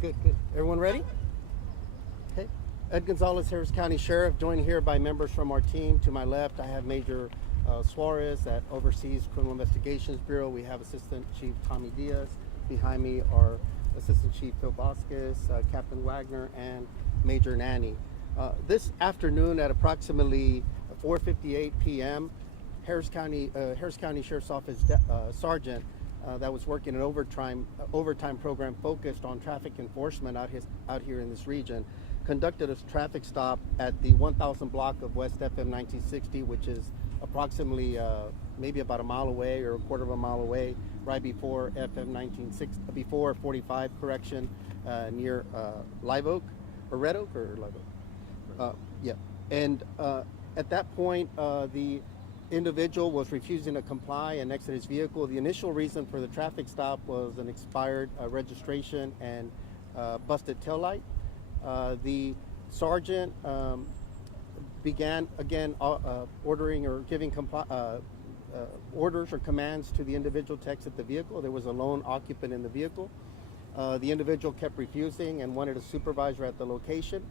Good. Everyone ready? Okay. Ed Gonzalez, Harris County Sheriff, joined here by members from our team. To my left, I have Major Suarez that oversees Criminal Investigations Bureau. We have Assistant Chief Tommy Diaz. Behind me are Assistant Chief Phil Vasquez, Captain Wagner, and Major Nanny. This afternoon at approximately 4:58 p.m., Harris County Sheriff's Office Sergeant that was working an overtime program focused on traffic enforcement out here in this region conducted a traffic stop at the 1000 block of West FM 1960, which is approximately maybe about a mile away or a quarter of a mile away, right before FM 1960, before 45 correction, near Live Oak or Red Oak or Live Oak. Yeah, and at that point, the individual was refusing to comply and exit his vehicle. The initial reason for the traffic stop was an expired registration and busted taillight. The sergeant began again ordering or giving orders or commands to the individual to exit the vehicle. There was a lone occupant in the vehicle. The individual kept refusing and wanted a supervisor at the location.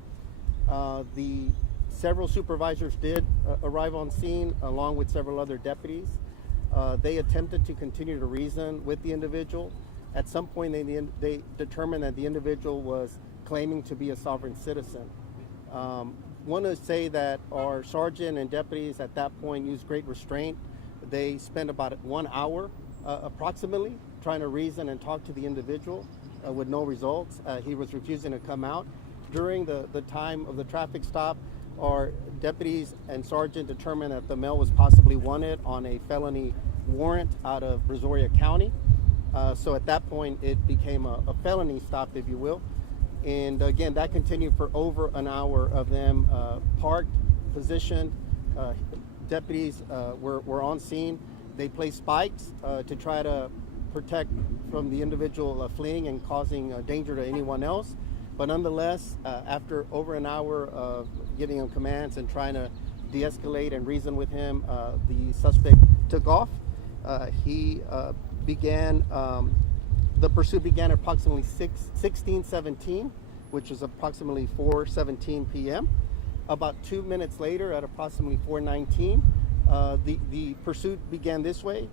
Several supervisors did arrive on scene along with several other deputies. They attempted to continue to reason with the individual. At some point, they determined that the individual was claiming to be a sovereign citizen. Want to say that our sergeant and deputies at that point used great restraint. They spent about 1 hour approximately trying to reason and talk to the individual with no results. He was refusing to come out. During the time of the traffic stop, our deputies and sergeant determined that the male was possibly wanted on a felony warrant out of Brazoria County. So at that point, it became a felony stop, if you will. And again, that continued for over an hour of them parked, positioned. Deputies were on scene. They placed spikes to try to protect from the individual fleeing and causing danger to anyone else. But nonetheless, after over an hour of giving him commands and trying to de-escalate and reason with him, the suspect took off. The pursuit began at approximately 16:17, which was approximately 4:17 p.m. About 2 minutes later, at approximately 4:19, the pursuit began this way.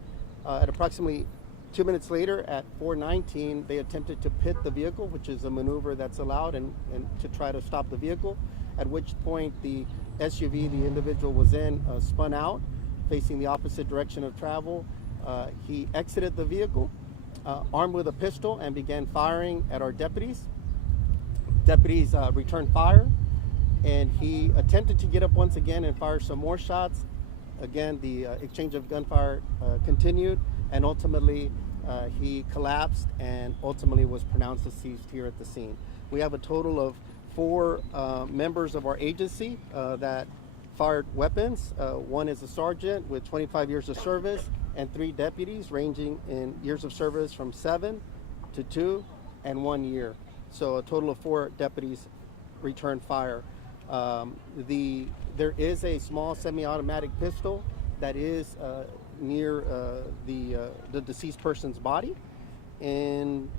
At approximately 2 minutes later, at 4:19, they attempted to pit the vehicle, which is a maneuver that's allowed, and to try to stop the vehicle, at which point the SUV the individual was in spun out, facing the opposite direction of travel. He exited the vehicle, armed with a pistol, and began firing at our deputies. Deputies returned fire, and he attempted to get up once again and fire some more shots. Again, the exchange of gunfire continued, and ultimately he collapsed and ultimately was pronounced deceased here at the scene. We have a total of 4 members of our agency that fired weapons. One is a sergeant with 25 years of service, and 3 deputies ranging in years of service from 7 to 2 and 1 year. So a total of 4 deputies returned fire. There is a small semi-automatic pistol that is near the deceased person's body, and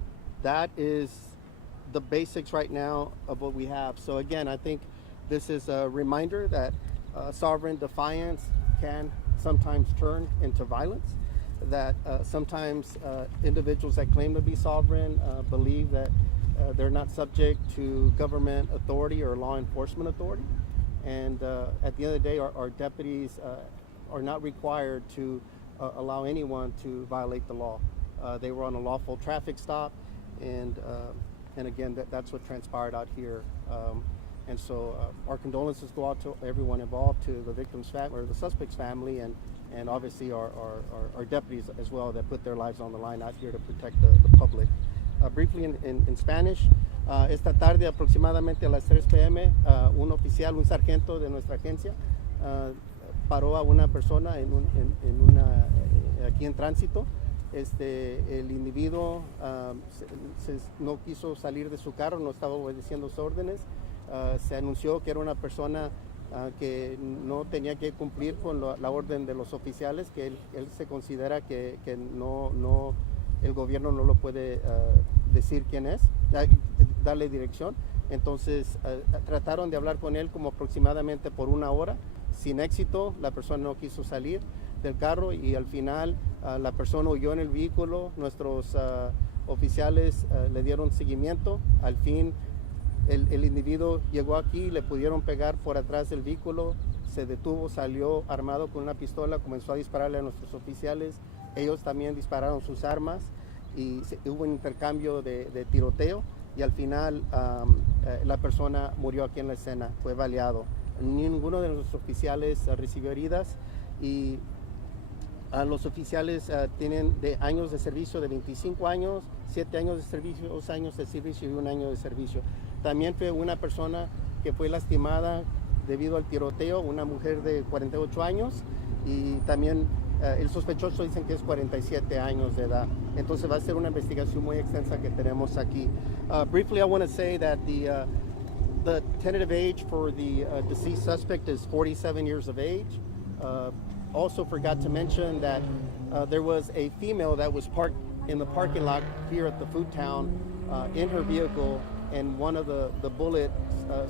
that is the basics right now of what we have. So again, I think this is a reminder that sovereign defiance can sometimes turn into violence, that sometimes individuals that claim to be sovereign believe that they're not subject to government authority or law enforcement authority. And at the end of the day, our deputies are not required to allow anyone to violate the law. They were on a lawful traffic stop, and again, that's what transpired out here. And so our condolences go out to everyone involved, to the victim's family or the suspect's family, and obviously our deputies as well that put their lives on the line out here to protect the public. Briefly in Spanish, esta tarde aproximadamente a las 3 p.m. Un oficial, un sargento de nuestra agencia, paró a una persona aquí en tránsito. El individuo no quiso salir de su carro, no estaba obedeciendo sus órdenes. Se anunció que era una persona que no tenía que cumplir con la orden de los oficiales, que él se considera que no el gobierno no lo puede decir quién es. darle dirección. Entonces trataron de hablar con él como aproximadamente por 1 hora. Sin éxito, la persona no quiso salir del carro y al final la persona huyó en el vehículo. Nuestros oficiales le dieron seguimiento. Al fin el individuo llegó aquí, le pudieron pegar por atrás del vehículo, se detuvo, salió armado con una pistola, comenzó a dispararle a nuestros oficiales. Ellos también dispararon sus armas y hubo un intercambio de tiroteo y al final la persona murió aquí en la escena, fue baleado. Ninguno de nuestros oficiales recibió heridas y los oficiales tienen de años de servicio de 25 años, 7 años de servicio, 2 años de servicio y 1 año de servicio. También fue una persona que fue lastimada debido al tiroteo, una mujer de 48 años y también el sospechoso dicen que es 47 años de edad. Entonces va a ser una investigación muy extensa que tenemos aquí. Briefly, I want to say that the tentative age for the deceased suspect is 47 years of age. Also forgot to mention that there was a female that was parked in the parking lot here at the food town in her vehicle, and one of the bullets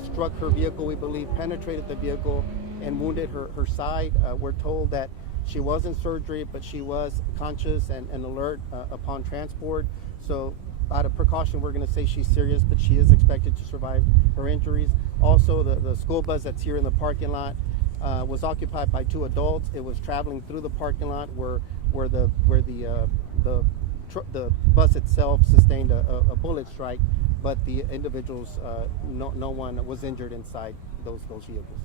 struck her vehicle, we believe, penetrated the vehicle and wounded her side. We're told that she was in surgery, but she was conscious and alert upon transport. So out of precaution, we're going to say she's serious, but she is expected to survive her injuries. Also, the school bus that's here in the parking lot was occupied by 2 adults. It was traveling through the parking lot where the bus itself sustained a bullet strike, but the individuals, no one was injured inside those vehicles.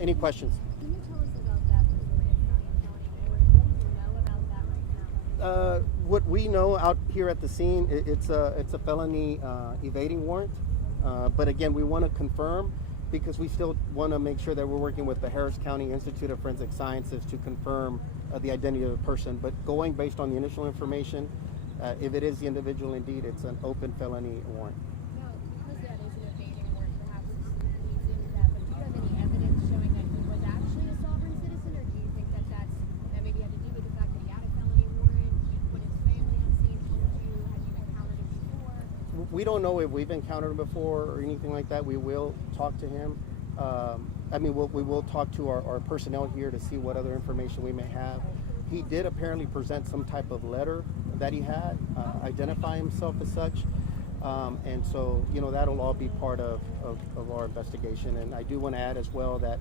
Any questions? Can you tell us about that reported felony warrant? What do you know about that right now? What we know out here at the scene, it's a felony evading warrant. But again, we want to confirm because we still want to make sure that we're working with the Harris County Institute of Forensic Sciences to confirm the identity of the person. But going based on the initial information, if it is the individual, indeed, it's an open felony warrant. Now, because that is an evading warrant, perhaps it leads into that, but do you have any evidence showing that he was actually a sovereign citizen, or do you think that that maybe had to do with the fact that he had a felony warrant? When his family on scene told you, have you encountered him before? We don't know if we've encountered him before or anything like that. We will talk to him. We will talk to our personnel here to see what other information we may have. He did apparently present some type of letter that he had, identify himself as such. And so, that'll all be part of our investigation. And I do want to add as well that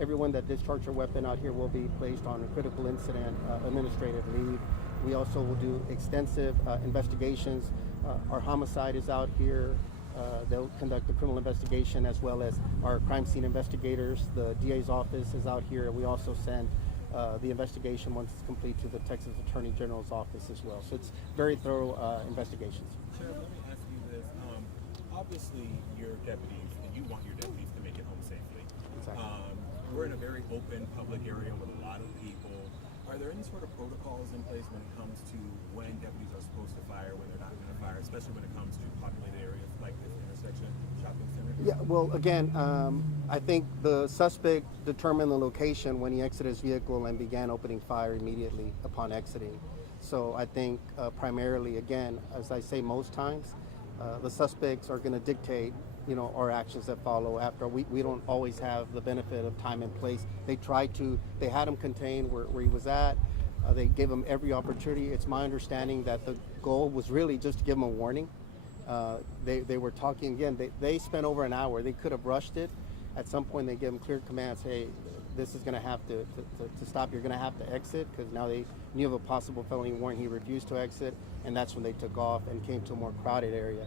everyone that discharged their weapon out here will be placed on a critical incident administrative leave. We also will do extensive investigations. Our homicide is out here. They'll conduct a criminal investigation as well as our crime scene investigators. The DA's office is out here. We also send the investigation once it's complete to the Texas Attorney General's office as well. So it's very thorough investigations. Sheriff, let me ask you this. Obviously, you're deputies and you want your deputies to make it home safely. Exactly. We're in a very open public area with a lot of people. Are there any sort of protocols in place when it comes to when deputies are supposed to fire, when they're not going to fire, especially when it comes to populated areas like this intersection, shopping center? Yeah, well, again, I think the suspect determined the location when he exited his vehicle and began opening fire immediately upon exiting. So I think primarily, again, as I say most times, the suspects are going to dictate, our actions that follow after. We don't always have the benefit of time and place. They had him contained where he was at. They gave him every opportunity. It's my understanding that the goal was really just to give him a warning. They were talking again. They spent over an hour. They could have rushed it. At some point, they gave him clear commands. Hey, this is going to have to stop. You're going to have to exit because now they knew of a possible felony warrant. He refused to exit, and that's when they took off and came to a more crowded area.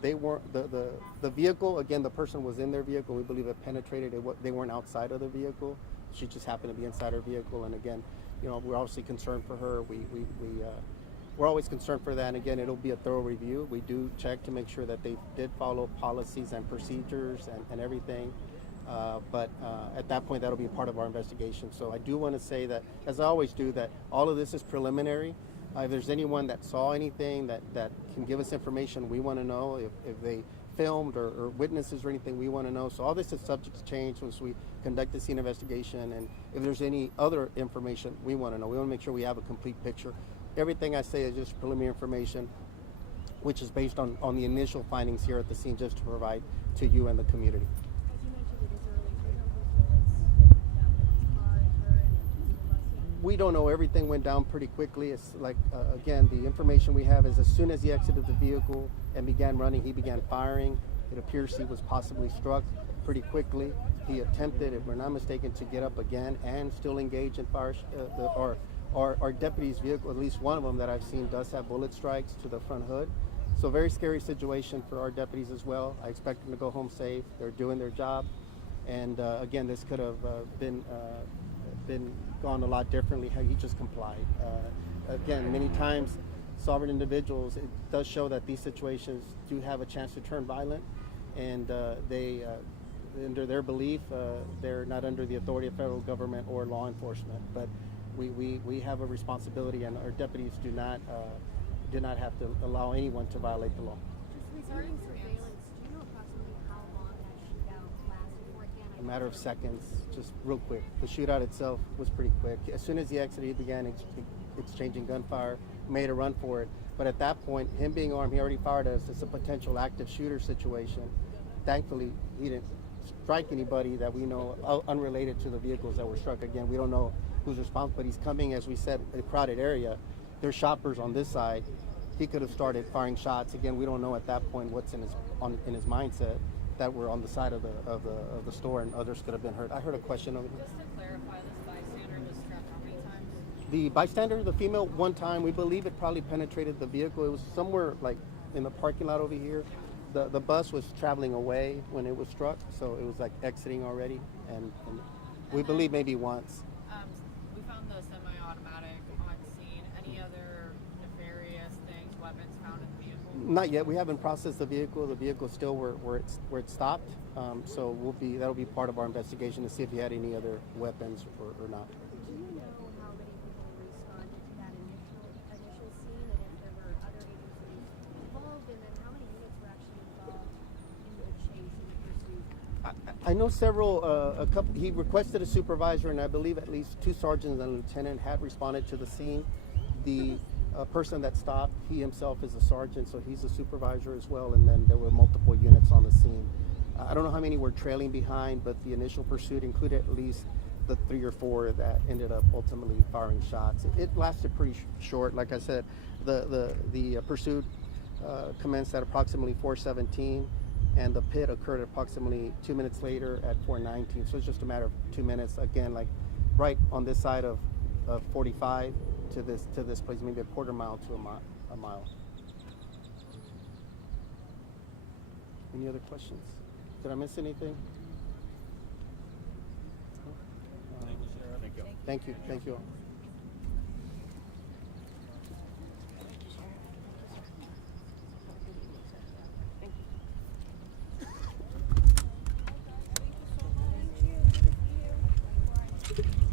They weren't the vehicle. Again, the person was in their vehicle. We believe it penetrated. They weren't outside of the vehicle. She just happened to be inside her vehicle. And again, we're obviously concerned for her. We're always concerned for that. And again, it'll be a thorough review. We do check to make sure that they did follow policies and procedures and everything. But at that point, that'll be a part of our investigation. So I do want to say that, as I always do, that all of this is preliminary. If there's anyone that saw anything that can give us information, we want to know. If they filmed or witnesses or anything, we want to know. So all this is subject to change once we conduct the scene investigation. And if there's any other information, we want to know. We want to make sure we have a complete picture. Everything I say is just preliminary information. which is based on the initial findings here at the scene, just to provide to you and the community. As you mentioned, it is early. Do you know whose bullets hit that car and her and the bus yet? We don't know. Everything went down pretty quickly. It's like, again, the information we have is as soon as he exited the vehicle and began running, he began firing. It appears he was possibly struck pretty quickly. He attempted, if we're not mistaken, to get up again and still engage in fire. Our deputy's vehicle, at least one of them that I've seen, does have bullet strikes to the front hood. So very scary situation for our deputies as well. I expect them to go home safe. They're doing their job. And again, this could have been gone a lot differently had he just complied. Again, many times sovereign individuals, it does show that these situations do have a chance to turn violent, and they, under their belief, they're not under the authority of federal government or law enforcement. But we have a responsibility, and our deputies do not have to allow anyone to violate the law. Just regarding surveillance, do you know approximately how long that shootout lasted for again? A matter of seconds, just real quick. The shootout itself was pretty quick. As soon as he exited, he began exchanging gunfire, made a run for it. But at that point, him being armed, he already fired at us. It's a potential active shooter situation. Thankfully, he didn't strike anybody that we know unrelated to the vehicles that were struck. Again, we don't know who's responsible, but he's coming, as we said, a crowded area. There's shoppers on this side. He could have started firing shots. Again, we don't know at that point what's in his mindset, that were on the side of the store, and others could have been hurt. I heard a question over here. Just to clarify, this bystander was struck how many times? The bystander, the female, one time. We believe it probably penetrated the vehicle. It was somewhere like in the parking lot over here. The bus was traveling away when it was struck, so it was like exiting already, and we believe maybe once. We found the semi-automatic on scene. Any other nefarious things, weapons found in the vehicle? Not yet. We haven't processed the vehicle. The vehicle's still where it stopped. So that'll be part of our investigation to see if he had any other weapons or not. Do you know how many people responded to that initial scene, and if there were other agencies involved, and then how many units were actually involved in the chase and the pursuit? I know several, a couple. He requested a supervisor, and I believe at least 2 sergeants and a lieutenant had responded to the scene. The person that stopped, he himself is a sergeant, so he's a supervisor as well. And then there were multiple units on the scene. I don't know how many were trailing behind, but the initial pursuit included at least the 3 or 4 that ended up ultimately firing shots. It lasted pretty short. Like I said, the pursuit commenced at approximately 4:17. And the pit occurred approximately 2 minutes later at 4:19. So it's just a matter of 2 minutes. Again, like right on this side of 45 to this place, maybe a quarter mile to a mile. Any other questions? Did I miss anything? Thank you, Sheriff. Thank you. Thank you. Thank you all. Thank you.